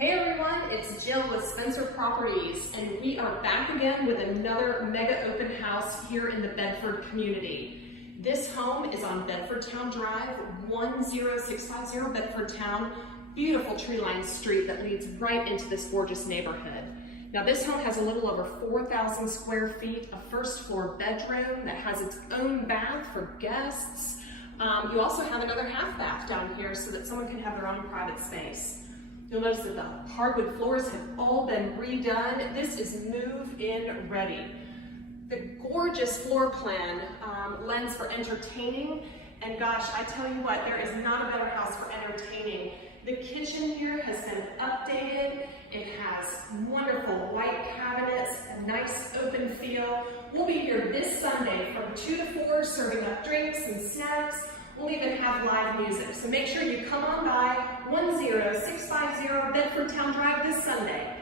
Hey everyone, it's Jill with Spencer Properties, and we are back again with another mega open house here in the Bedford community. This home is on Bedfordtown Drive, 10650 Bedfordtown, beautiful tree-lined street that leads right into this gorgeous neighborhood. Now this home has a little over 4,000 square feet, a first floor bedroom that has its own bath for guests. You also have another half bath down here so that someone can have their own private space. You'll notice that the hardwood floors have all been redone. This is move-in ready. The gorgeous floor plan lends for entertaining, and gosh, I tell you what, there is not a better house for entertaining. The kitchen here has been updated. It has wonderful white cabinets, a nice open feel. We'll be here this Sunday from 2 to 4 serving up drinks and snacks. We'll even have live music, so make sure you come on by 10650 Bedfordtown Drive this Sunday.